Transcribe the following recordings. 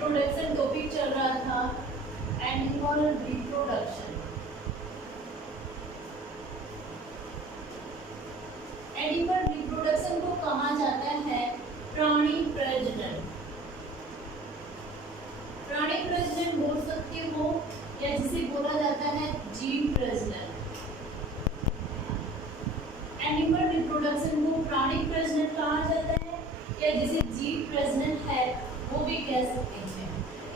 Reproduction topic चल रहा था, एनिमल रिप्रोडक्शन। एनिमल रिप्रोडक्शन को कहा जाता है प्राणी प्रजनन। प्राणी प्रजनन बोल सकते हो या जिसे बोला जाता है जीव प्रजनन। एनिमल रिप्रोडक्शन को प्राणी प्रजनन कहा जाता है या जिसे जीव प्रजनन है वो भी कह सकते हैं।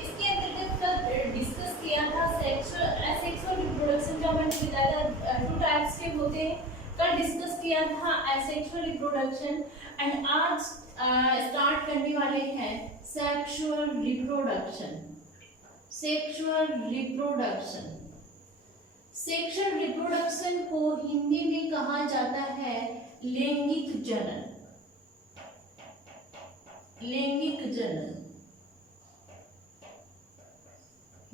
इसके अंतर्गत कल डिस्कस किया था सेक्सुअल रिप्रोडक्शन का। मैंने बताया था 2 टाइप्स के होते हैं। कल डिस्कस किया था एसेक्सुअल रिप्रोडक्शन एंड आज स्टार्ट करने वाले हैं sexual reproduction. Sexual reproduction, sexual reproduction को हिंदी में कहा जाता है लैंगिक जनन। लैंगिक जनन।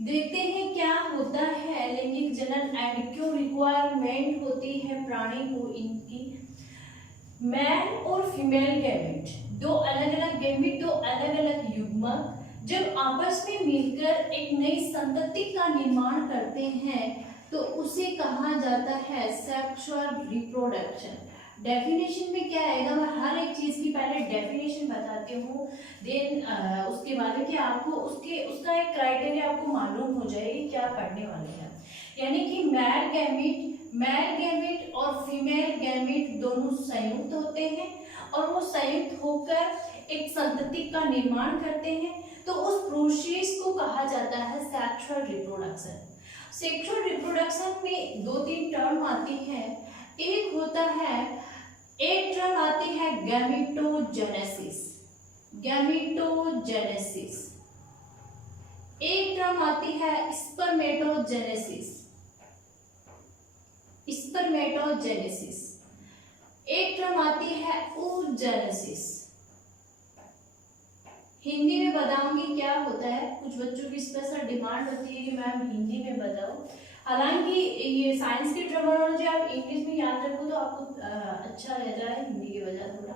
देखते हैं क्या होता है लैंगिक जनन एंड क्यों रिक्वायरमेंट होती है प्राणी को इनकी। मैल और फीमेल गैमेट, दो अलग अलग गैमेट, दो अलग अलग युग्मक जब आपस में मिलकर एक नई संतति का निर्माण करते हैं तो उसे कहा जाता है सेक्सुअल रिप्रोडक्शन। डेफिनेशन में क्या आएगा, मैं हर एक चीज की पहले डेफिनेशन बताती हूँ, देन उसके बाद में क्या आपको उसका एक क्राइटेरिया आपको मालूम हो जाएगी क्या पढ़ने वाले हैं। यानी कि मैल गैमेट और फीमेल गैमेट दोनों संयुक्त होते हैं और वो संयुक्त होकर एक संतति का निर्माण करते हैं, तो उस प्रोसेस को कहा जाता है सेक्सुअल रिप्रोडक्शन। सेक्सुअल रिप्रोडक्शन में 2-3 टर्म आती हैं। एक टर्म आती है गैमेटोजेनेसिस। गैमेटोजेनेसिस। एक टर्म आती है स्पर्मेटोजेनेसिस। स्पर्मेटोजेनेसिस। एक टर्म आती है oogenesis। हिंदी में बताऊंगी क्या होता है। कुछ बच्चों की स्पेशल डिमांड होती है कि मैम हिंदी में बताओ। हालांकि ये साइंस की टर्मिनोलॉजी आप इंग्लिश में याद रखो तो आपको अच्छा रह जाए हिंदी के बजाय थोड़ा।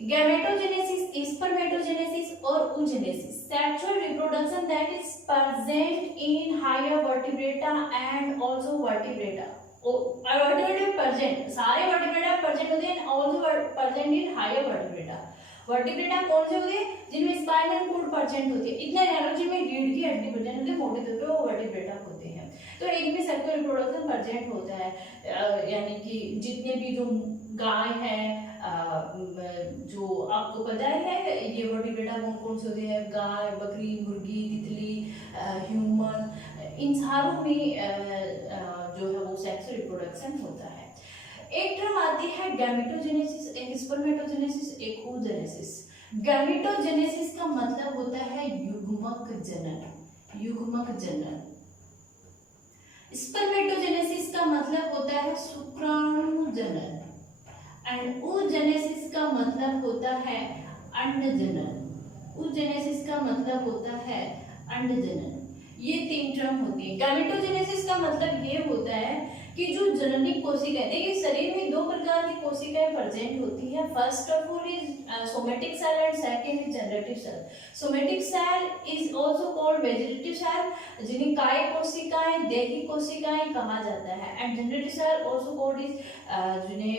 गैमेटोजेनेसिस, स्पर्मेटोजेनेसिस और oogenesis, sexual reproduction that is present in higher vertebrata and also vertebrata. सारे वर्टिब्रेटा प्रेजेंट होते हैं, also present in higher vertebrata. Vertebrata कौन से होते हैं, जिनमें स्पाइनल कॉर्ड प्रेजेंट होती है। इतना एनर्जी में रीढ़ की हड्डी प्रेजेंट होती है, मोटे तौर पे वो वर्टिब्रेटा होते हैं। तो इनमें सेक्सुअल रिप्रोडक्शन प्रेजेंट होता है। यानी कि जितने भी जो गाय है, जो आपको पता है ये वर्टिब्रेटा कौन कौन से होते हैं, गाय, बकरी, मुर्गी, तितली, ह्यूमन, इन सारों में जो है वो सेक्सुअल रिप्रोडक्शन होता है। एक टर्म आती है गैमेटोजेनेसिस, एक स्पर्मेटोजेनेसिस, एक oogenesis। गैमेटोजेनेसिस का मतलब होता है युग्मक जनन। युग्मक जनन। स्पर्मेटोजेनेसिस का मतलब होता है शुक्राणु जनन एंड oogenesis का मतलब होता है अंड जनन। oogenesis का मतलब होता है अंड जनन। ये 3 टर्म होती है। गैमेटोजेनेसिस का मतलब ये होता है कि जो जननी कोशिकाएं, देखिए शरीर में 2 प्रकार की कोशिकाएं प्रेजेंट होती है। First of all is somatic cell and second is generative cell. Somatic cell is also called vegetative cell, जिन्हें काय कोशिकाएं, देही कोशिकाएं कहा जाता है, and generative cell also called is जिन्हें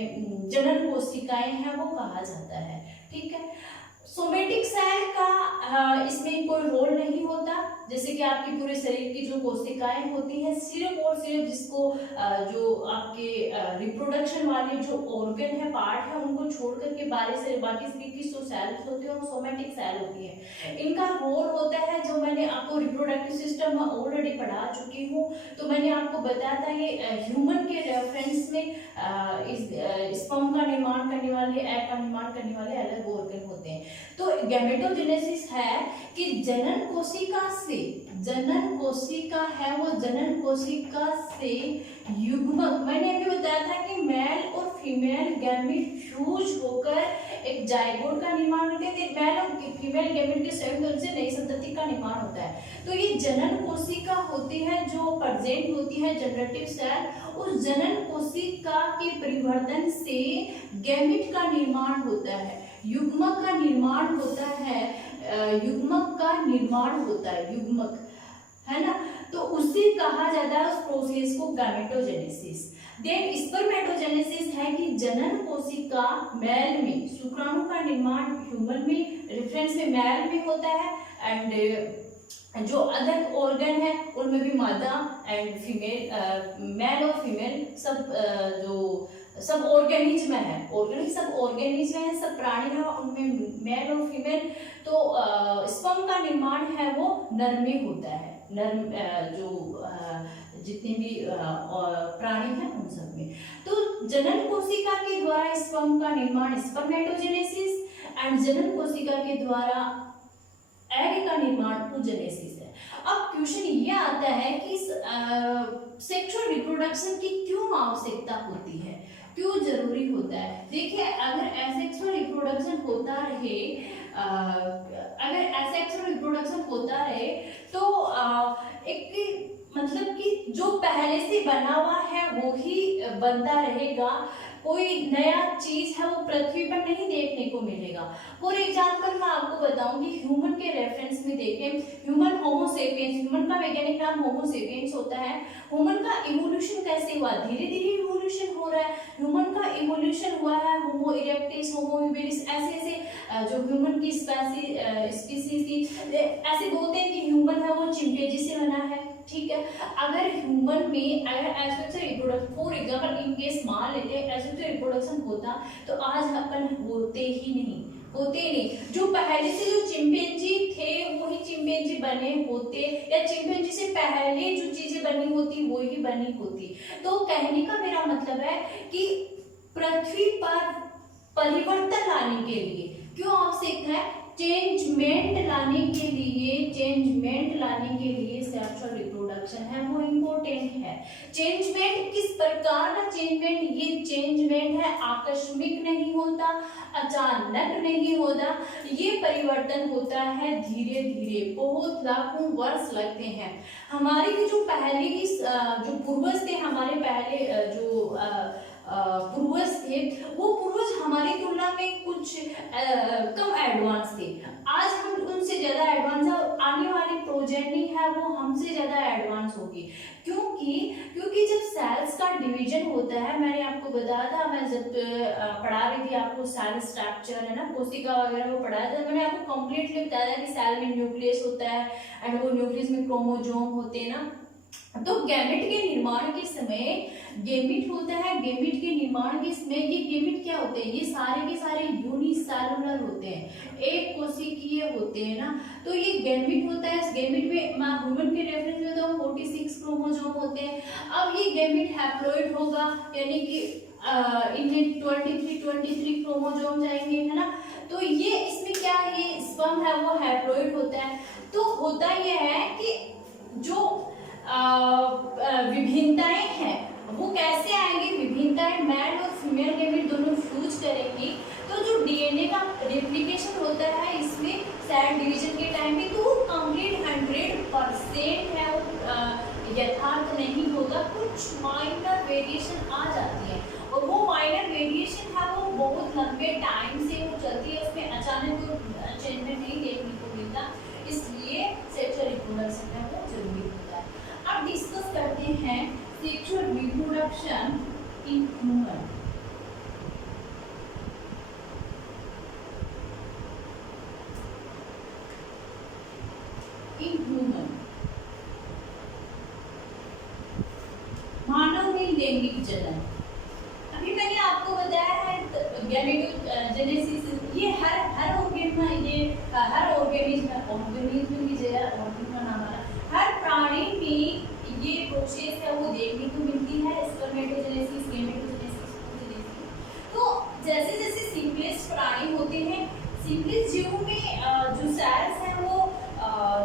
जनन कोशिकाएं हैं वो कहा जाता है। ठीक है। सोमेटिक सेल का इसमें कोई रोल नहीं होता, जैसे कि आपकी पूरे शरीर की जो कोशिकाएं होती हैं, सिर्फ और सिर्फ जिसको जो आपके रिप्रोडक्शन वाले जो ऑर्गन है, पार्ट है, उनको छोड़ करके बाकी की जो सेल्स होती है वो सोमेटिक सेल होती है। इनका रोल होता है, जो मैंने आपको रिप्रोडक्टिव सिस्टम में ऑलरेडी पढ़ा चुकी हूँ, तो मैंने आपको बताया था ये ह्यूमन के रेफरेंस में स्पर्म का निर्माण करने वाले, एग का निर्माण करने वाले अलग ऑर्गन होते हैं। तो गैमेटोजेनेसिस है कि जनन कोशिका है वो जनन कोशिका से युग्मक, मैंने अभी बताया था कि मेल और फीमेल गैमेट फ्यूज होकर एक जाइगोट का निर्माण करते हैं। मेल और फीमेल गैमेट के संयुक्त से नई संतति का निर्माण होता है। तो ये जनन कोशिका होती है जो प्रेजेंट होती है, जनरेटिव सेल। उस जनन कोशिका के परिवर्तन से गैमेट का निर्माण होता है, युग्मक का निर्माण होता है युग्मक का निर्माण होता है, युग्मक, है ना, तो उसे कहा जाता है उस प्रोसेस को गैमेटोजेनेसिस। देन स्पर्मेटोजेनेसिस है कि जनन कोशिका मैल में, शुक्राणु का निर्माण ह्यूमन में रेफरेंस में मैल में होता है, एंड जो अदर ऑर्गन है उनमें भी मादा एंड फीमेल, मेल और फीमेल सब जो सब ऑर्गेनिज्म है, सब ऑर्गेनिज्म है, सब प्राणी है, उनमें मेल और फीमेल। तो स्पर्म का निर्माण है वो नर में होता है, नर जो जितने भी प्राणी हैं उन सब में। तो जनन कोशिका के द्वारा स्पर्म का निर्माण स्पर्मेटोजेनेसिस, एंड जनन कोशिका के द्वारा एग का निर्माण oogenesis है। अब क्वेश्चन ये आता है कि सेक्सुअल रिप्रोडक्शन की क्यों आवश्यकता होती है, क्यों जरूरी होता है। देखिए, अगर एसेक्सुअल रिप्रोडक्शन होता रहे, अगर एसेक्सुअल रिप्रोडक्शन होता रहे तो एक मतलब कि जो पहले से बना हुआ है वो ही बनता रहेगा, कोई नया चीज है वो पृथ्वी पर नहीं देखने को मिलेगा। फॉर एग्जाम्पल मैं आपको बताऊं कि ह्यूमन के रेफरेंस में देखें, ह्यूमन होमोसेपियंस, ह्यूमन का वैज्ञानिक नाम होमोसेपियंस होता है। ह्यूमन का इवोल्यूशन कैसे हुआ, धीरे धीरे इवोल्यूशन हो रहा है। ह्यूमन का इवोल्यूशन हुआ है होमो इरेक्टस, होमो हिबिलिस, ऐसे ऐसे जो ह्यूमन की स्पीसीज थी, ऐसे बोलते हैं कि ह्यूमन है वो चिंपैंजी से बना है, ठीक है। अगर ह्यूमन में अगर asexual reproduction, for example in case मान लेते हैं एसेक्सुअल रिप्रोडक्शन होता तो आज अपन होते ही नहीं, होते ही नहीं। जो पहले से जो चिंपैंजी थे वही चिंपैंजी बने होते, या चिंपैंजी से पहले जो चीजें बनी होती वही बनी होती। तो कहने का मेरा मतलब है कि पृथ्वी पर परिवर्तन लाने के लिए क्यों आवश्यक है, चेंजमेंट लाने के लिए, चेंजमेंट लाने के लिए सेक्सुअल रिप्रोडक्शन है वो इम्पोर्टेंट है। चेंजमेंट किस प्रकार का चेंजमेंट, ये चेंजमेंट है आकस्मिक नहीं होता, अचानक नहीं होता, ये परिवर्तन होता है धीरे धीरे, बहुत लाखों वर्ष लगते हैं। हमारी जो पहले की जो पूर्वज थे, हमारे पहले जो पूर्वज थे, वो पूर्वज हमारी तुलना में कुछ कम एडवांस थे। आज हम उनसे ज्यादा एडवांस है, और आने वाली प्रोजेनी है वो हमसे ज्यादा एडवांस होगी। क्योंकि जब सेल्स का डिवीजन होता है, मैंने आपको बताया था, मैं जब पढ़ा रही थी आपको सेल स्ट्रक्चर है ना, कोशिका वगैरह वो पढ़ाया था, मैंने आपको कंप्लीटली बताया था कि सेल में न्यूक्लियस होता है, एंड वो न्यूक्लियस में क्रोमोसोम होते हैं ना। तो गैमेट के निर्माण के समय गैमेट होता है, गैमेट के निर्माण के समय ये गैमेट क्या होते हैं, ये सारे के सारे यूनिसेलुलर होते हैं, एक कोशिकीय होते हैं ना। तो ये गैमेट होता है, इस गैमेट में मैं ह्यूमन के रेफरेंस में तो 46 क्रोमोसोम होते हैं। अब ये गैमेट हैप्लॉइड होगा, यानी कि इनमें 23 क्रोमोसोम जाएंगे, है ना। तो ये इसमें क्या है, ये स्पर्म है वो हैप्लॉइड होता है। तो होता यह है कि जो विभिन्नताएं हैं वो कैसे आएंगी, विभिन्नताएं मेल और फीमेल गैमेट दोनों फ्यूज करेंगी, तो जो डीएनए का रेप्लिकेशन होता है इसमें सेल डिवीजन के टाइम पे, तो वो कंप्लीट 100% है, वो यथार्थ नहीं होगा, कुछ माइनर वेरिएशन आ जाती है, और वो माइनर वेरिएशन है वो बहुत लंबे टाइम से वो चलती है, उसमें अचानक कोई चेंजमेंट नहीं देखने को मिलता, इसलिए सेक्सुअल रिप्रोडक्शन है वो जरूरी होता है। अब डिस्कस करते हैं सेक्सुअल रिप्रोडक्शन इन ह्यूमन। मानव में लैंगिक जनन, अभी मैंने आपको बताया है गैमेटोजेनेसिस, ये हर ऑर्गेनिज्म की जगह ऑर्गेनिज्म का नाम आ रहा है, हर प्राणी में ये प्रोसेस है वो देखने को मिलती है, स्पर्मेटोजेनेसिस, गैमेटोजेनेसिस, oogenesis। तो जैसे जैसे सिंपलेस्ट प्राणी होते हैं, सिंपलेस्ट जीव में जो सेल्स हैं वो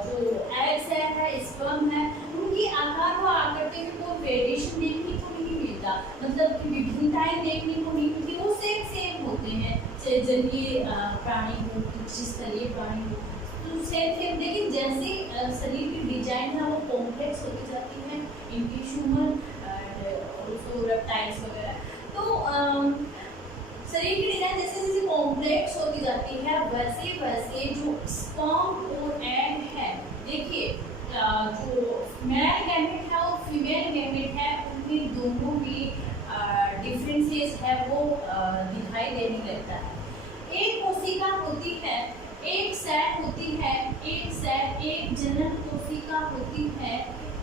जो एग्स है, स्पर्म है, उनकी आकार व आकृति में कोई वेरिएशन देखने को नहीं मिलता, मतलब कि विभिन्नताएं देखने को नहीं मिलती, वो सेम होते हैं, जलीय प्राणी हो, स्थलीय प्राणी हो, तो सेम। लेकिन जैसे शरीर की डिजाइन है वो कॉम्प्लेक्स होती जाती है, इनकी ह्यूमन और रेप्टाइल्स वगैरह। तो शरीर की डिजाइन जैसे जैसे कॉम्प्लेक्स होती जाती है वैसे वैसे जो स्पर्म और एग है, देखिए जो मेल गैमेट है और फीमेल गैमेट है उनमें दोनों में डिफरेंसेस है वो दिखाई देने लगता है। एक कोशिका होती है, एक सेट होती है, एक सेट एक जनन कोशिका होती है,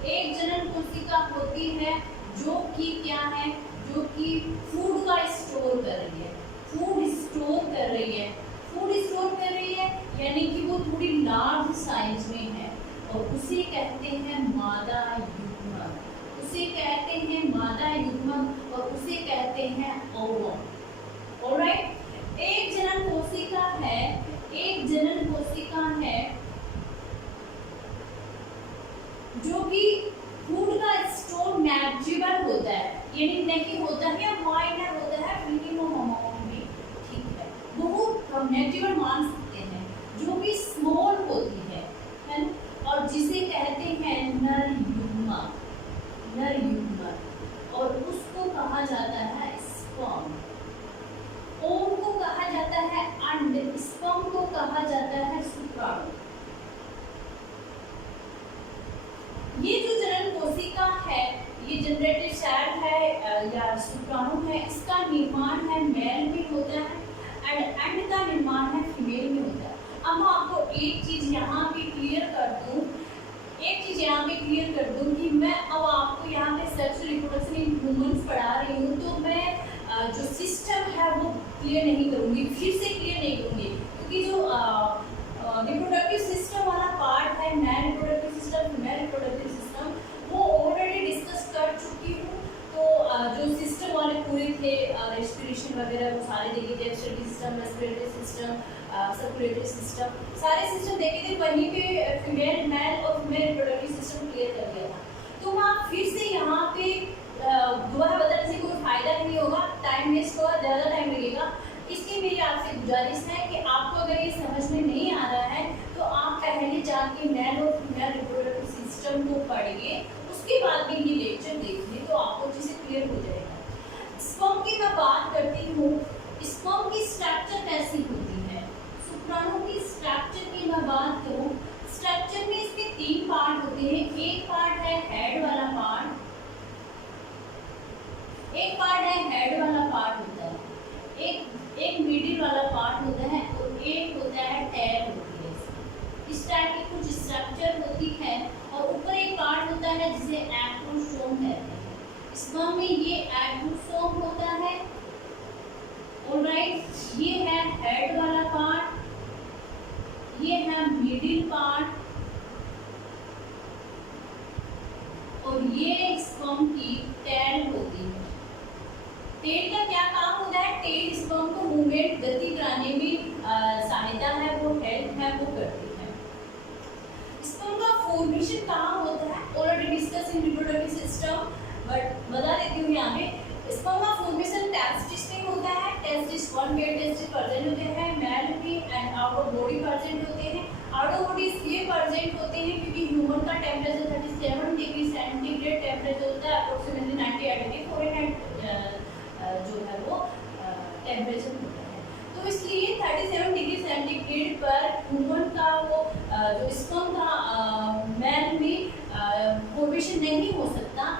एक जनन कोशिका होती है जो कि क्या है, जो कि फूड का स्टोर कर रही है, फूड स्टोर कर रही है, फूड स्टोर कर रही है यानी कि वो थोड़ी लार्ज साइज में है और उसे कहते हैं मादा युग्मक, उसे कहते हैं मादा युग्मक और उसे कहते हैं ओवम। ऑलराइट, एक जनन कोशिका है, एक जनन कोशिका है जो कि फूड का स्टोर मैनेजेबल होता है, यानी नहीं होता है या माइनर होता है मिनिमम अमाउंट में, ठीक है, बहुत मैनेजेबल मान सकते हैं, जो कि स्मॉल होती है ना, और जिसे कहते हैं नर युग्मक, नर युग्मक, और उसको कहा जाता है स्पर्म। ओम को कहा जाता है अंड, स्पर्म को कहा जाता है शुक्राणु। ये जो जनन कोशिका है, ये जनरेटिव सेल है या शुक्राणु है, इसका निर्माण है मेल में होता है एंड अंड का निर्माण है फीमेल में होता है। अब मैं आपको एक चीज यहाँ पे क्लियर कर दूं, एक चीज यहाँ पे क्लियर कर दूं कि मैं अब आपको यहाँ पे सेक्सुअल रिप्रोडक्शन इन ह्यूमंस पढ़ा रही हूँ, तो मैं जो सिस्टम है वो क्लियर नहीं करूँगी, फिर से क्लियर नहीं करूँगी, क्योंकि जो रिप्रोडक्टिव सिस्टम वाला पार्ट है, male reproductive system, female reproductive system, वो ऑलरेडी डिस्कस कर चुकी हूँ। तो जो सिस्टम वाले पूरे थे रेस्पिरेशन वगैरह वो सारे देखे थे, excretory system, respiratory system, circulatory system, सारे सिस्टम देखे थे, वहीं पे फीमेल मेल और फीमेल रिप्रोडक्टिव सिस्टम क्लियर कर दिया था। तो मैं फिर से यहाँ पे दोबारा बताने से कोई फायदा नहीं होगा, टाइम वेस्ट होगा, ज़्यादा टाइम लगेगा। इसलिए मेरी आपसे गुजारिश है कि आपको अगर ये समझ में नहीं आ रहा है तो आप पहले जाके मेल और फीमेल रिप्रोडक्टिव सिस्टम को पढ़िए, उसके बाद भी ये लेक्चर देखिए तो आपको चीज़ें क्लियर हो जाएगा। स्पर्म की मैं बात करती हूँ, स्पर्म की स्ट्रक्चर कैसी होती है, शुक्राणु की स्ट्रक्चर की मैं बात करूँ, स्ट्रक्चर में इसके 3 पार्ट होते हैं। एक पार्ट है हेड वाला पार्ट, एक पार्ट है हेड वाला पार्ट होता है, एक मिडिल वाला पार्ट होता है और एक होता है टेल होती है। इस टाइप की कुछ स्ट्रक्चर होती है और ऊपर एक पार्ट होता है जिसे एंड्रोसोम कहते हैं। स्पर्म में ये एंड्रोसोम होता है। ऑलराइट, ये है हेड वाला पार्ट, ये है मिडिल पार्ट और ये स्पर्म की टेल होती है। टेल का क्या काम होता है, टेल स्पर्म को मूवमेंट गति कराने में सहायता है, वो हेल्प है, वो करती है। स्पर्म का फॉर्मेशन कहाँ होता है, already discuss in reproductive system, but बता देती हूँ यहाँ पे। स्पर्म का फॉर्मेशन टेस्टिस में होता है, टेस्टिस 1 पेयर टेस्टिस प्रेजेंट होते हैं मेल में एंड आउटर बॉडी प्रेजेंट होते हैं। आउटर बॉडी इसलिए प्रेजेंट होते हैं क्योंकि ह्यूमन का टेम्परेचर 37 डिग्री सेंटीग्रेड टेम्परेचर होता है, अप्रोक्सीमेटली 98 डिग्री फ़ारेनहाइट जो है वो टेम्परेचर होता है। तो इसलिए 37 डिग्री सेंटीग्रेड पर ह्यूमन का वो जो स्पर्म का मेल में फॉर्मेशन नहीं हो सकता।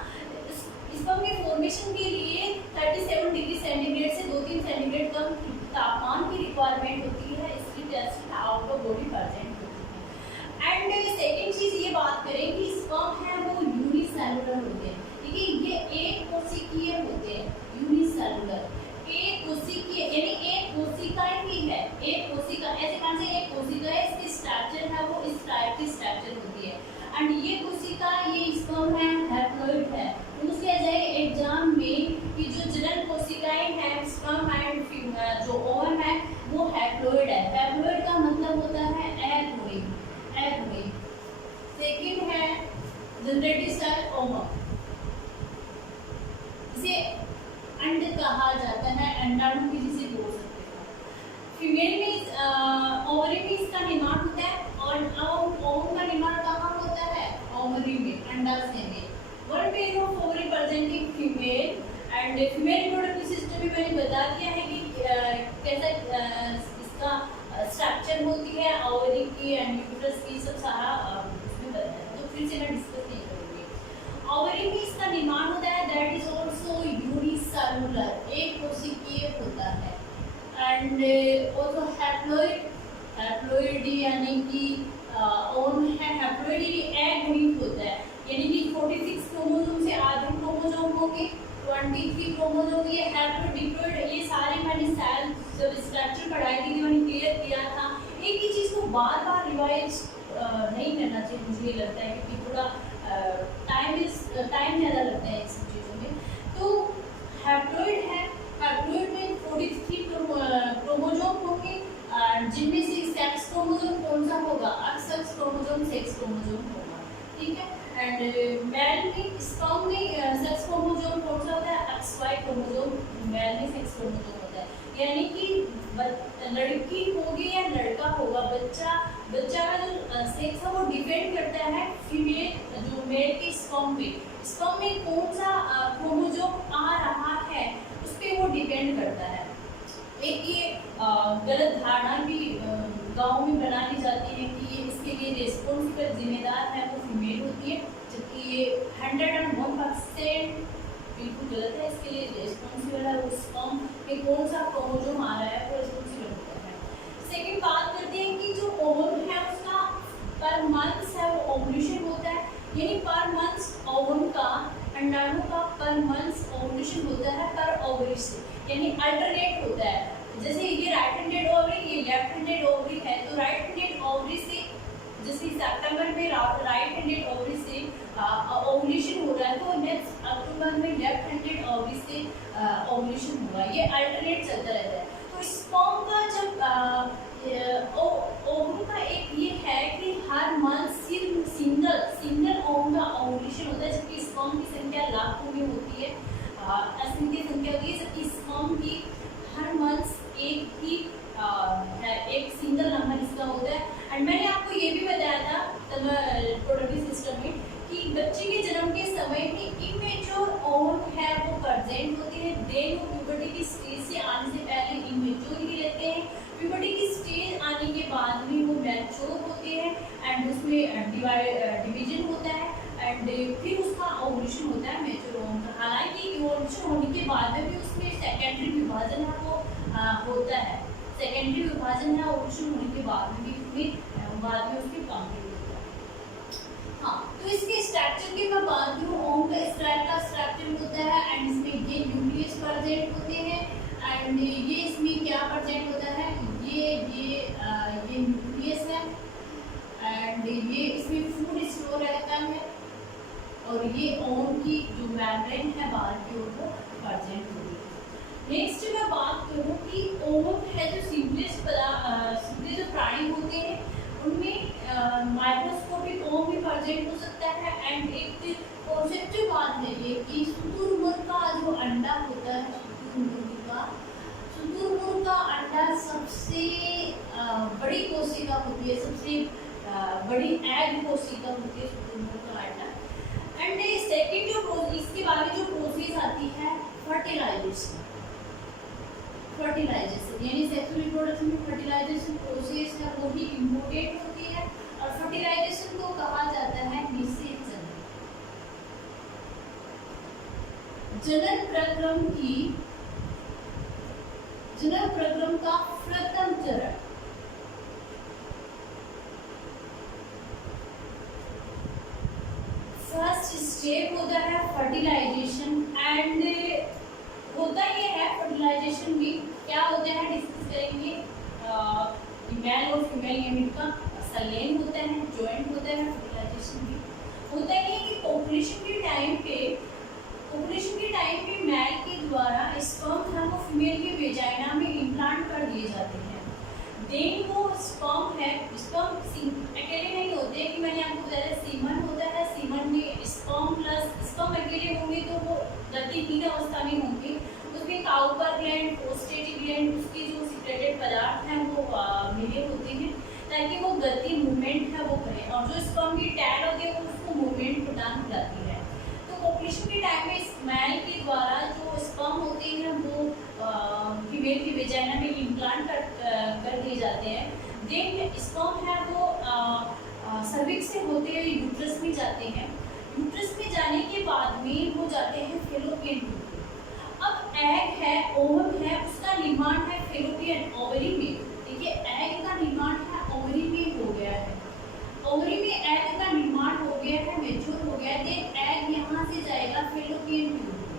स्पर्म के फॉर्मेशन के लिए 37 डिग्री सेंटीग्रेड से 2-3 सेंटीग्रेड कम तापमान की रिक्वायरमेंट होती है, इसलिए test out of body present होती है। एंड सेकेंड चीज़ ये बात करें कि स्पर्म है वो यूनिसेलुलर होते हैं, देखिए ये एक कोशिकीय होते हैं, यूनिसेलुलर, एक कोशिकीय यानी एक कोशिका ही है, एक कोशिका, ऐसे मान से एक कोशिका है, इसकी स्ट्रक्चर है वो इस टाइप की स्ट्रक्चर होती है एंड ये कोशिका, ये स्पर्म है, हैप्लॉइड है। पूछ लिया जाए एग्जाम में कि जो जनन कोशिकाएं हैं स्पर्म एंड जो ओवम है वो हैप्लॉइड है। हैप्लॉइड का मतलब होता है एग हुई, एग हुई। सेकंड है जनरेटिव सेल ओवम, इसे अंड कहा जाता है, अंडाणु भी जिसे बोल सकते हैं। फीमेल में की एंड यूट्रस की सब सारा उसमें बनता है, तो फिर से मैं डिस्कस नहीं करूँगी। ओवरी में इसका निर्माण होता है, दैट इज ऑल्सो यूनिसेलुलर, एक कोशिकीय होता है। एंड ऑल्सो हैप्लॉइड यानी कि ओम है, हैप्लॉइड एग रहित होता है, यानी कि 46 क्रोमोसोम से आधे क्रोमोसोम होंगे, 23 क्रोमोसोम, ये हैप्लोडिप्लॉइड, ये सारे मैंने सेल जब स्ट्रक्चर पढ़ाई थी मैंने क्लियर किया था। एक ही चीज़ को बार बार रिवाइज नहीं करना चाहिए, मुझे लगता है, क्योंकि थोड़ा टाइम ज़्यादा लगता है इन सब चीज़ों में। तो हैप्लॉइड है, हैप्लॉइड में 43 क्रोमोसोम होंगे, जिनमें से सेक्स क्रोमोसोम कौन सा होगा, अक्सक्स क्रोमोसोम सेक्स क्रोमोसोम होगा, ठीक है। एंड मेल में स्पर्म में सेक्स क्रोमोसोम कौन सा होता है, XY क्रोमोसोम, मेल में सेक्स क्रोमोसोम होता है, यानी कि लड़की होगी या लड़का होगा, बच्चा का जो सेक्स है वो डिपेंड करता है फीमेल जो मेल के स्पर्म में कौन सा क्रोमोसोम आ रहा है उस पर वो डिपेंड करता है। एक ये गलत धारणा भी गांव में बना ली जाती है कि ये इसके लिए रिस्पॉन्सिबल जिम्मेदार है वो फीमेल होती है, जबकि ये 101% बिल्कुल गलत है। इसके लिए रिस्पॉन्सिबल है वो स्पर्म में कौन सा क्रोमोसोम आ रहा है वो रिस्पॉन्सिबल होता है। सेकंड बात करते हैं कि जो ओवम है उसका पर मंथ है वो ओवुलेशन होता है, यानी पर मंथ ओवम का, अंडाणु का पर मंथ ओवुलेशन होता है पर ओवरी से, यानी अल्टरनेट होता है। जैसे ये राइट हैंडेड ओवरी, ये लेफ्ट हैंडेड ओवरी है, तो राइट हैंडेड ओवरी से जैसे सितंबर में राइट हैंडेड ओवरी से ओवुलेशन हो रहा है, तो नेक्स्ट अक्टूबर में लेफ्ट हैंडेड ओवरी से ओवुलेशन होगा, ये अल्टरनेट चलता रहता है। तो स्पर्म का जब ओवम का एक ये है कि हर मंथ सिर्फ सिंगल ओवम का ओवुलेशन होता है, जबकि स्पर्म की संख्या लाखों में होती है, असंख्य संख्या होती है, जबकि स्पर्म की हर मंथ एक सिंगल नंबर इसका होता है। एंड मैंने आपको ये भी बताया था रिप्रोडक्टिव सिस्टम में कि बच्चे के जन्म के समय में इमेच्योर ओवम है वो प्रेजेंट होते हैं, देन वो प्यूबर्टी की स्टेज से आने से पहले इमेच्योर ही रहते हैं, प्यूबर्टी की स्टेज आने के बाद भी वो मैच्योर होते हैं एंड उसमें डिवीजन होता है एंड फिर उसका ओवुलेशन होता है मैच्योर ओवम का। हालांकि ओवुलेशन होने के बाद में भी उसमें सेकेंडरी विभाजन है वो होता है, सेकेंडरी विभाजन है ओवुलेशन होने के बाद में भी बाद में उसकी कंप्लीट होता है। हाँ, तो इसके स्ट्रक्चर की मैं बात करूँ, ओवम का इस तरह का स्ट्रक्चर होता है एंड इसमें ये न्यूक्लियस प्रेजेंट होते हैं एंड ये इसमें क्या प्रेजेंट होता है, ये न्यूक्लियस है एंड ये इसमें फूड स्टोर रहता है और ये ओवम की जो मेम्ब्रेन है बाहर की ओर वो प्रेजेंट होती है। नेक्स्ट मैं बात करूँ कि ओवम है जो सीधे जो प्राणी होते हैं उनमें माइक्रोस्कोपिक ओवम भी प्रेजेंट हो सकता है एंड एक कॉन्सेप्चुअल बात है ये कि शुतुरमुर्ग का जो अंडा होता है, शुतुरमुर्ग का अंडा सबसे बड़ी कोशिका होती है, सबसे बड़ी एग कोशिका होती है शुतुरमुर्ग का अंडा। एंड सेकंड जो इसके बाद में जो प्रोसेस आती है फर्टिलाइजेशन यानी सेक्सुअल रिप्रोडक्शन में फर्टिलाइजेशन प्रोसेस है वो भी इम्पोर्टेंट होती है और फर्टिलाइजेशन को कहा जाता है निषेचन। जनन प्रक्रम का प्रथम चरण फर्स्ट स्टेप होता है फर्टिलाइजेशन एंड होता ये है फर्टिलाइजेशन भी क्या होता है डिस्कस करेंगे। मेल और फीमेल यूनिट का संलयन होता है, जॉइंट होता है। फर्टिलाइजेशन भी होता ये है कि पॉपुलेशन के टाइम पे मेल के द्वारा स्पर्म है वो फीमेल के वेजाइना में इम्प्लांट कर दिए जाते हैं। देन वो स्पर्म अकेले नहीं होते कि मैंने आपको बताया सीमन होता है, सीमन में स्पर्म अकेले होंगे तो वो गतिहीन अवस्था में होंगे, उसमें काउपर ग्लैंड, प्रोस्टेट ग्लैंड, उसके जो सीक्रेटेड पदार्थ हैं वो मिले होते हैं ताकि वो गति मूवमेंट है वो करें और जो स्पर्म की टैग होती है वो उसको मूवमेंट प्रदान कराती है। तो पॉपुलेशन के टाइम में मेल के द्वारा जो स्पर्म होते हैं वो फीमेल की वेजाइना में इम्प्लांट कर दिए जाते हैं। देन स्पर्म है वो सर्विक्स से होते हुए यूट्रस में जाते हैं। यूट्रस में जाने के बाद में वो जाते हैं फेलोपियन ट्यूब में। अब एग है, ओवम है, उसका निर्माण है फेलोपियन ओवरी में। देखिए एग का निर्माण है ओवरी में हो गया है, ओवरी में एग का निर्माण हो गया है, मैच्योर हो गया है। देन एग यहाँ से जाएगा फेलोपियन ट्यूब में।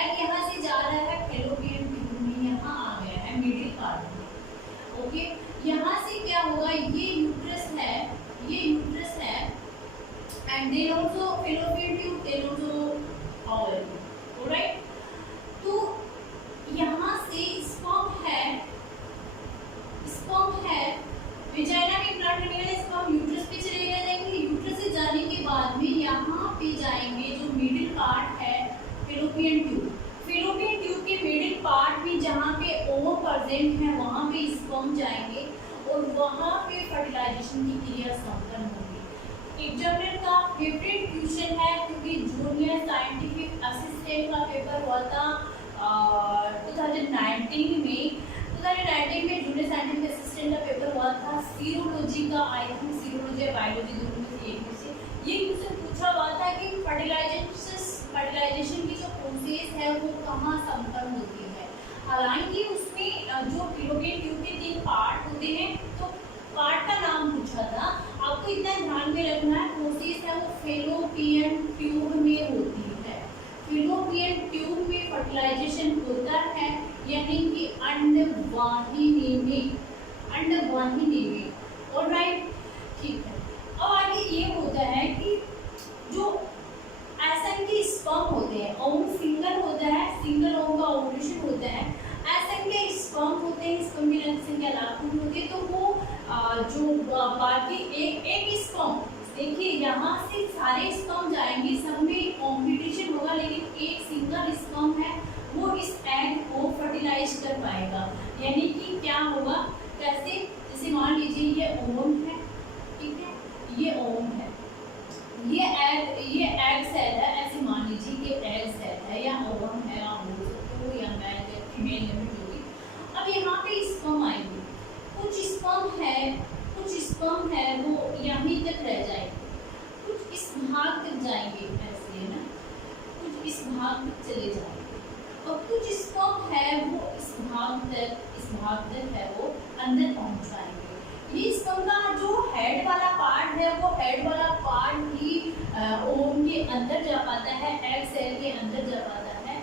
एग यहाँ से जा रहा है फेलोपियन ट्यूब में, यहाँ आ गया है मिडिल पार्ट में। ओके, यहाँ से क्या होगा, ये यूट्रस है, ये यूट्रस है and then also fallopian tube, then also ovary. Alright, तो यहाँ से स्पर्म है, विजाइना में ब्लड निकले, स्पर्म यूट्रस पे चले जाएंगे। यूट्रस से जाने के बाद में यहाँ पे जाएंगे, जो मिडिल पार्ट है फेलोपियन ट्यूब। फेलोपियन ट्यूब के मिडिल पार्ट में जहाँ पे ओवम प्रेजेंट है वहाँ पे स्पर्म जाएंगे और वहाँ पे फर्टिलाइजेशन की क्रिया संपन्न होगी। एग्जामिनर का फेवरेट क्वेश्चन है, क्योंकि जूनियर साइंटिफिक असिस्टेंट का पेपर हुआ था 2019 में। 2019 में जूनियर साइंटिफिक असिस्टेंट का पेपर हुआ था सीरोलॉजी का, आई थिंक सीरोलॉजी या बायोलॉजी दोनों में से एक में से ये क्वेश्चन पूछा हुआ था कि फर्टिलाइजेशन की जो प्रोसेस है वो कहाँ संपन्न होती है। हालांकि उसमें जो फेलोपियन ट्यूब के 3 पार्ट होते हैं, तो पार्ट का नाम पूछा था। आपको इतना ध्यान में रखना है, प्रोसेस है वो फेलोपियन ट्यूब में होती है। फेलोपियन ट्यूब में फर्टिलाइजेशन होता है, यानी कि अंडवाहिनी में, अंडवाहिनी में। ऑलराइट, ठीक है। अब आगे ये होता है कि जो असंख्य स्पर्म होते हैं, ओवम सिंगल होता है, सिंगल ओवम का ओव्यूलेशन होता है। असंख्य स्पर्म होते हैं, स्पर्म की संख्या लाखों होती है, तो वो जो बाकी एक स्पर्म, देखिए यहाँ से सारे स्पर्म जाएंगे, सब में कॉम्पिटिशन होगा, लेकिन एक सिंगल स्पर्म है वो इस एग को फर्टिलाइज कर पाएगा। यानी कि क्या होगा, कैसे, जैसे मान लीजिए ये ओवम है, ठीक है, ये ओवम है, ये एग सेल है, ऐसे मान लीजिए कि एग सेल है या ओवम है, या मेल या फीमेल में जो भी। अब यहाँ पे स्पर्म आएंगे, कुछ स्पर्म है वो यहीं तक रह जाएंगे, कुछ इस भाग तक जाएंगे, ऐसे है ना, कुछ इस भाग तक चले जाएंगे, और कुछ स्पर्म है वो इस भाग तक है वो अंदर पहुँच जाएंगे। ये स्पर्म का जो हेड वाला पार्ट है, वो हेड वाला पार्ट ही ओवम के अंदर जा पाता है, एग सेल के अंदर जा पाता है।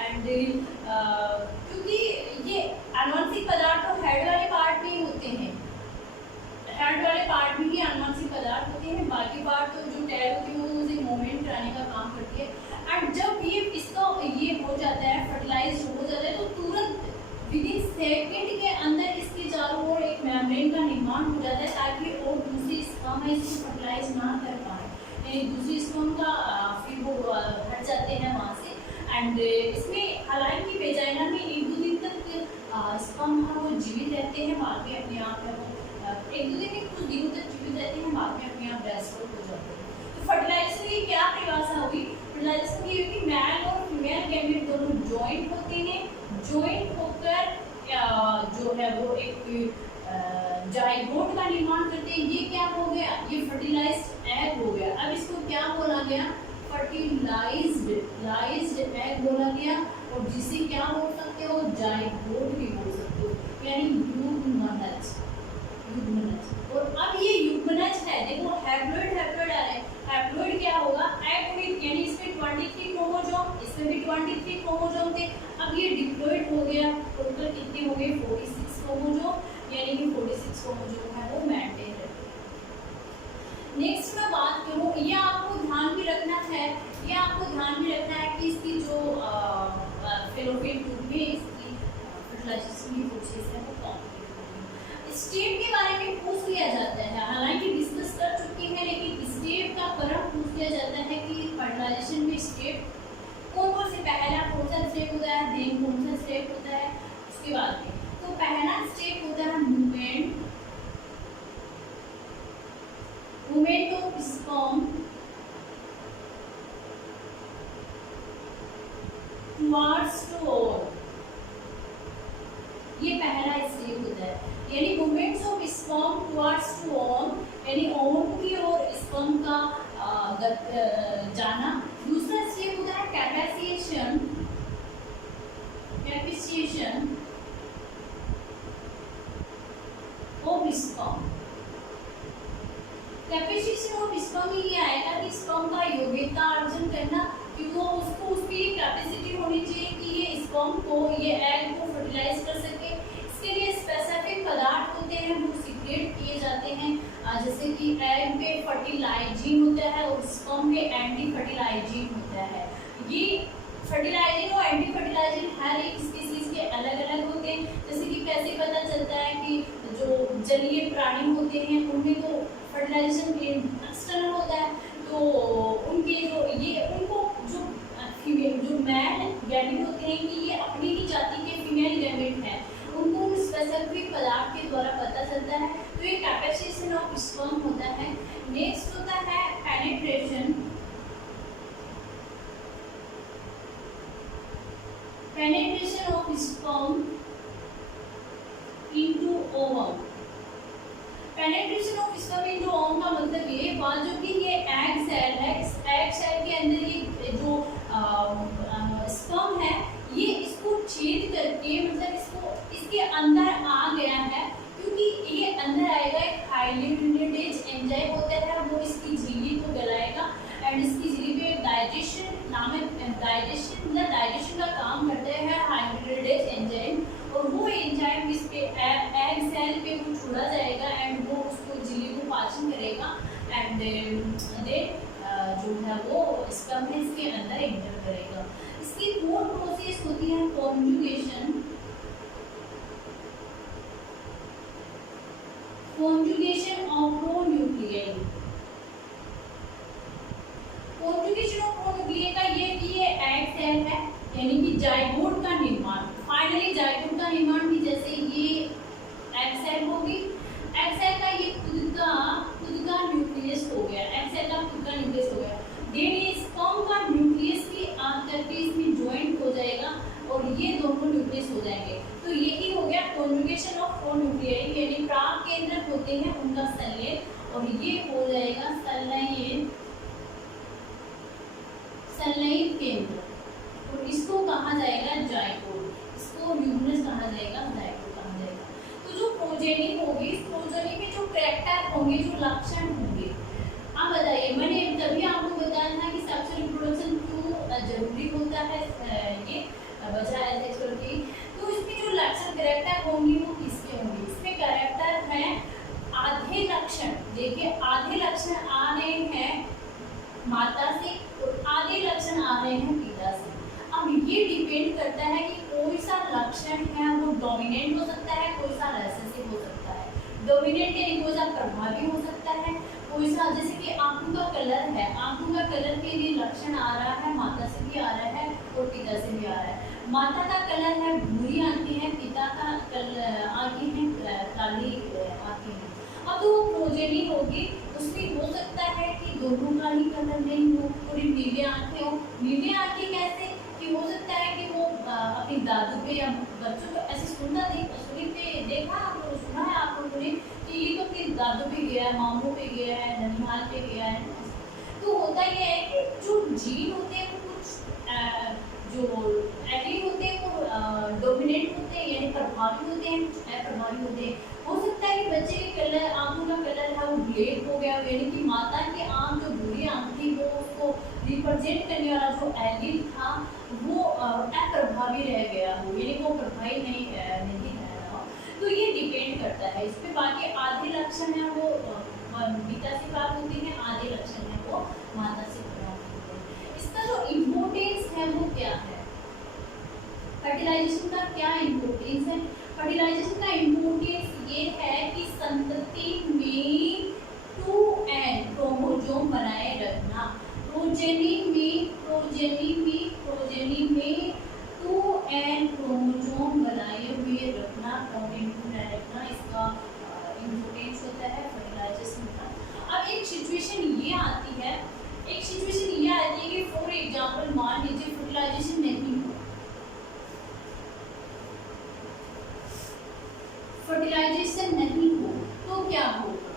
एंड क्योंकि ये अनुवांशिक पदार्थ तो हेड वाले पार्ट में ही होते हैं, हेड वाले पार्ट में ही अनुवांशिक पदार्थ होते हैं, बाकी पार्ट तो जो टैग होती है वो उसे मूवमेंट कराने का काम करती है। एंड जब ये इसका ये हो जाता है, फर्टिलाइज हो जाता है, तो तुरंत विदिन सेकेंड के अंदर इसके चारों ओर एक मेम्ब्रेन का निर्माण हो जाता है, ताकि और दूसरी स्पर्म है इसको फर्टिलाइज ना कर पाए, यानी दूसरी स्पर्म का फिर वो हट जाते हैं वहाँ से। एंड इसमें हालांकि वेजाइना में 1-2 दिन तक स्पर्म है वो जीवित रहते हैं, बाद में अपने आप है वो 1-2 दिन में कुछ दिनों तक जीवित रहते हैं, बाद में अपने आप डेस्ट्रॉय हो जाते हैं। तो फर्टिलाइजेशन की क्या परिभाषा होगी, फर्टिलाइजेशन की होगी मेल और फीमेल गैमेट दोनों ज्वाइंट होते हैं, ज्वाइंट होकर जो है वो एक जाइगोट का निर्माण करते हैं। ये क्या हो गया, ये फर्टिलाइज्ड एग हो गया। अब इसको क्या बोला गया, फर्टिलाइज्ड एग बोला गया, और जिसे क्या बोल सकते हो, जाइगोट भी बोल सकते हो, यानी युग्मनज। और अब ये युग्मनज है, देखो हैप्लॉइड आ रहा है, हैप्लॉइड क्या होगा, एग विद, यानी इसमें 23 क्रोमोसोम, इसमें भी 23 क्रोमोसोम थे। अब ये डिप्लॉइड हो गया, टोटल कितने हो गए, 46 क्रोमोसोम, यानी कि 46 क्रोमोसोम है वो मेंटेन रहते हैं। नेक्स्ट मैं बात करूँ, ये आपको ध्यान में रखना है, कि इसकी जो फेलोपियन ट्यूब में इसकी फर्टिलाइजेशन की प्रोसेस है वो कॉम्प्लीट होगी। स्टेप के बारे में पूछ लिया जाता है, हालांकि डिस्कस कर चुकी है, लेकिन स्टेप का क्रम पूछ लिया जाता है कि फर्टिलाइजेशन में स्टेप कौन से, पहला कौन सा स्टेप होता है, देन कौन सा स्टेप होता है, उसके बाद में तो पहला स्टेप होता है movement of sperm towards to ovum, ये पहला स्टेप होता है, यानी movements of sperm towards to ovum, जाना। दूसरा स्टेप होता है capacitation of sperm. Capacitation of sperm में ये आएगा कि स्पर्म का योग्यता अर्जन करना, कि वो उसको उसकी कैपेसिटी होनी चाहिए कि ये स्पर्म को, ये एग को फर्टिलाइज कर सके। इसके लिए स्पेसिफिक पदार्थ होते हैं वो सीक्रेट किए जाते हैं, जैसे कि एग पे फर्टिलाइजिन होता है और स्पर्म पे एंटी फर्टिलाइजिन होता है। ये फर्टिलाइजिन और एंटी फर्टिलाइजिन हर एक स्पीसीज के अलग अलग होते हैं। जैसे कि कैसे पता चलता है कि जो जलीय प्राणी होते हैं उनमें तो फर्टिलाइजेशन एक्सटर्नल होता है, तो उनके जो ये उनको जो फीमेल जो मैल गैमेट होते हैं कि ये अपनी ही जाति के फीमेल गैमेट हैं, उनको उन स्पेसिफिक पदार्थ के द्वारा पता चलता है। तो ये कैपेसिएशन ऑफ स्पर्म होता है। नेक्स्ट होता है penetration of sperm into ovum. Penetration of sperm into ovum का मतलब ये हुआ जो कि ये एग सेल है, इस एग सेल के अंदर ये जो स्पर्म है ये इसको छेद करके, मतलब इसको इसके अंदर आ गया है, क्योंकि ये अंदर आएगा एक हाईली रिलेटेड एंजाइम होता है, वो इसकी झिल्ली को गलाएगा एंड इसकी झिल्ली पे डाइजेशन का काम करता है हाईली रिलेटेड एंजाइम, और वो एंजाइम इस पे एग सेल पे वो छोड़ा जाएगा एंड वो उसको झिल्ली को पाचन करेगा एंड देन जो है वो स्पर्म है इसके अंदर एंटर करेगा। इसकी फोर्थ प्रोसेस होती है कॉन्जुगेशन ऑफ प्रोन्यूक्लियई। कॉन्जुगेशन ऑफ प्रोन्यूक्लियई का ये एग सेल है, यानी कि जाइगोट का निर्माण। फाइनली जाइगोट का निर्माण भी जैसे ये एग सेल होगी, एग सेल का ये खुद का न्यूक्लियस हो गया, एग सेल का खुद का न्यूक्लियस हो गया। देन ये स्पर्म का न्यूक्लियस भी आकर के इसमें ज्वाइंट हो जाएगा और ये दोनों न्यूक्लियस हो जाएंगे। तो यही हो गया कॉन्जुगेशन ऑफ प्रोन्यूक्लियई, यानी प्राक केंद्रक होते हैं उनका संलयन, और ये हो जाएगा संलयन केंद्र, और इसको कहा जाएगा जाइगोट, इसको न्यूक्लियस कहा जाएगा, जाइगोट कहा जाएगा। तो जो प्रोजेनी होगी, प्रोजेनी में जो कैरेक्टर होंगे, जो लक्षण होंगे, आप बताइए। मैंने तभी आपको बताया था कि सेक्सुअल रिप्रोडक्शन क्यों जरूरी होता है, ये बचाया सेक्सुअल की। तो इसमें जो लक्षण कैरेक्टर होंगे वो किसके होंगे? इसमें कैरेक्टर है आधे लक्षण, देखिए आधे लक्षण आ रहे हैं माता से और आधे लक्षण आ रहे हैं पिता से। अब ये डिपेंड करता है कि कोई सा लक्षण है वो डोमिनेंट हो सकता है, कोई सा रिसेसिव हो सकता है। डोमिनेंट यानी कोई सा प्रभावी हो सकता है, कोई सा जैसे कि आंखों का कलर है, आंखों का कलर के लिए लक्षण आ रहा है, माता से भी आ रहा है और पिता से भी आ रहा है। माता का कलर है भूरी आंखें हैं, पिता का आंखें हैं काली आंखें हैं। अब तो वो प्रोजेनी होगी, उसमें हो सकता है कि दोनों का ही कलर नहीं हो, थोड़ी नीले आंखें हो। नीले आंखें कैसे कि हो सकता है कि वो अपनी दादू पे या बच्चों को ऐसे देखा आपको, सुना है आप लोगों ने कि ये तो अपनी दादू पे गया है, मामू पे गया है, ननिहाल पे गया है। तो होता ये है कि जो जीन होते हैं वो कुछ जो एलील होते हैं वो डोमिनेंट होते हैं यानी प्रभावी होते हैं, कुछ अप्रभावी होते हैं। हो सकता है कि बच्चे के कलर, आंखों का कलर है वो ब्लैक हो गया, यानी कि माता की आंख जो बुरी आंख थी वो उसको रिप्रेजेंट करने वाला जो एलील था वो अप्रभावी रह गया हो, यानी वो प्रभावी नहीं रहा। तो ये डिपेंड करता है इस पे। बाकी आधे लक्षण है वो पिता से प्राप्त होते हैं, आधे लक्षण है वो माता से प्राप्त होते हैं। इसका जो इम्पोर्टेंस है वो क्या है? फर्टिलाइजेशन का क्या इम्पोर्टेंस है? फर्टिलाइजेशन का इम्पोर्टेंस ये है कि संतति में 2n क्रोमोसोम बनाए रखना। प्रोजेनी में 2n क्रोमोसोम बनाए हुए रखना, रखना इसका इम्पोर्टेंस होता है फर्टिलाइजेशन का। अब एक सिचुएशन ये आती है कि फॉर एग्जांपल मान लीजिए फर्टिलाइजेशन नहीं हो, तो क्या होगा?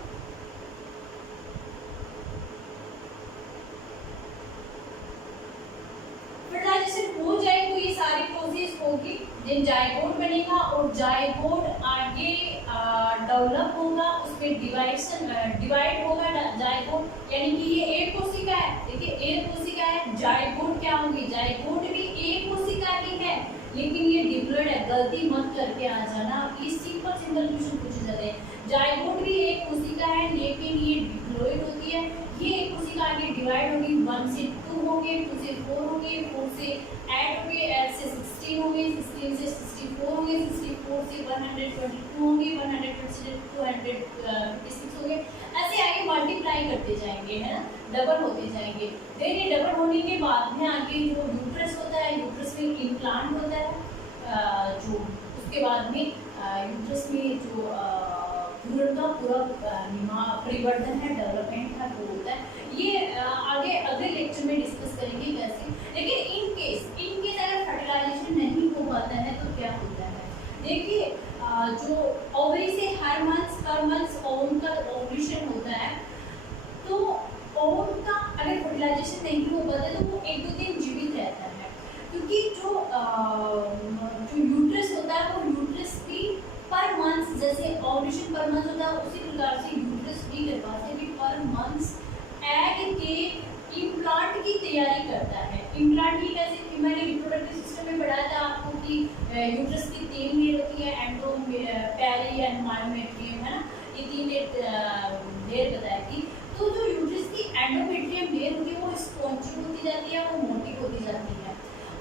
डिवाइड होगा जायगोट, यानी कि ये एक कोशिका है। देखिए एक कोशिका है, जायगोट क्या होगी, जायगोट भी एक कोशिका ही है, लेकिन ये डिप्लॉइड है। गलती मत करके आ जाना, इस सिंपल क्वेश्चन पूछे जाते हैं। जायगोट भी एक कोशिका है, लेकिन ये डिप्लॉइड होती है। ये एक कोशिका आगे डिवाइड होगी, 1 से 2 होंगे, 2 से 4 होंगे, 4 से 8 होंगे, 8 से 16 होंगे, 16 से 64 होंगे, 64 से 122 होंगे, 120 से 256 होंगे। ऐसे आगे मल्टीप्लाई करते जाएंगे, है ना, डबल होते जाएंगे। देन ये डबल होने के बाद में आगे जो यूट्रस होता है, यूट्रस में इम्प्लांट होता है, जो उसके बाद में यूट्रस में जो भ्रूण का पूरा परिवर्तन है, डेवलपमेंट है, वो होता है। ये आगे अगले लेक्चर में डिस्कस करेंगे कैसे। लेकिन इन केस अगर फर्टिलाइजेशन नहीं हो पाता है तो क्या होता है। देखिए जो ओवरी से हर मंथ ओवम का ओवुलेशन होता है, तो ओवम का अगर फर्टिलाइजेशन नहीं हो पाता तो वो 1-2 दिन जीवित रहता है, क्योंकि जो यूट्रस होता है वो यूट्रस भी पर मंथ, जैसे ओवुलेशन पर मंथ होता है उसी प्रकार से यूट्रस भी गर्भाशय भी पर मंथ एग के इम्प्लांट की तैयारी करता है। इम्प्लांट की कैसे, मैंने रिप्रोडक्टिव सिस्टम में पढ़ाया था आपको कि यूट्रस की 3 लेयर होती है, एंडो, पैरी एंड मायोमेट्रियम, है ना, ये 3 लेयर बताई थी। तो जो यूट्रस की एंडोमेट्रियम लेयर होती है वो स्पॉन्जी होती जाती है, वो मोटी होती जाती है।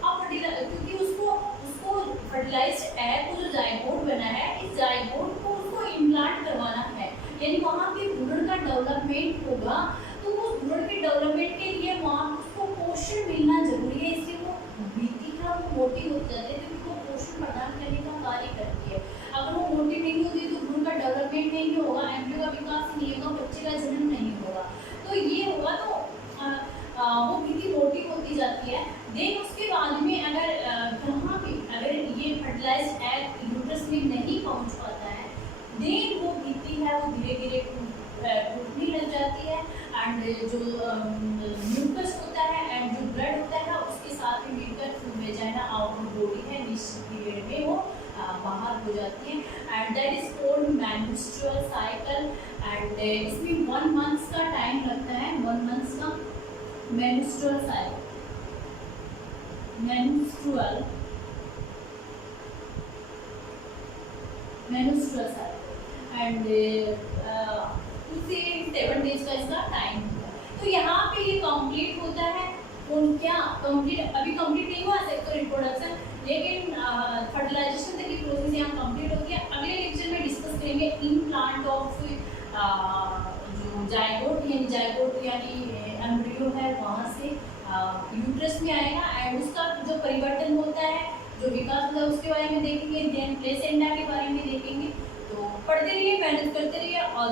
अब क्योंकि उसको फर्टिलाइज्ड एग को जो जाइगोट बना है, इस जाइगोट को उसको इम्प्लांट करवाना है, यानी वहाँ पे भ्रूण का डेवलपमेंट होगा। तो उस भ्रूण के डेवलपमेंट के लिए वहाँ उसको पोषण मिलना जरूरी है, इसलिए वो वृद्धि का वो मोटी होती जाती है, क्योंकि वो पोषण प्रदान करने का कार्य करती है। अगर वो मोटी नहीं होती तो भ्रूण का डेवलपमेंट नहीं होगा, एम्ब्रियो का विकास नहीं होगा, बच्चे का जन्म नहीं होगा। तो ये होगा तो वो वृद्धि मोटी होती जाती है। देन उसके बाद में अगर यहाँ पे अगर ये फर्टिलाइज्ड एग यूट्रस में नहीं पहुँच पाता है, देन वो वृद्धि है वो धीरे धीरे टूटने लग जाती है, एंड जो म्यूकस होता है एंड जो ब्लड होता है उसके साथ में मिलकर वेजाइना आउटर बॉडी है निश्चित पीरियड में वो बाहर हो जाती है, and that is called menstrual cycle. And इसमें 1 मंथ का टाइम लगता है, 1 मंथ का menstrual cycle, menstrual cycle, and 2 से 7 डेज का इसका टाइम होता है। तो यहाँ पे ये कंप्लीट होता है, और क्या कंप्लीट अभी कंप्लीट नहीं हुआ सेक्सुअल रिप्रोडक्शन, लेकिन फर्टिलाइजेशन तक की प्रोसेस यहाँ कंप्लीट होती है। अगले लेक्चर में डिस्कस करेंगे इम्प्लांट ऑफ जो जाइगोट यानी एम्ब्रियो है वहाँ से यूट्रस में आएगा, एंड उसका जो परिवर्तन होता है, जो विकास होता है उसके बारे में देखेंगे, देन प्लेसेंटा के बारे में देखेंगे। तो पढ़ते रहिए, मेहनत करते रहिए, ऑल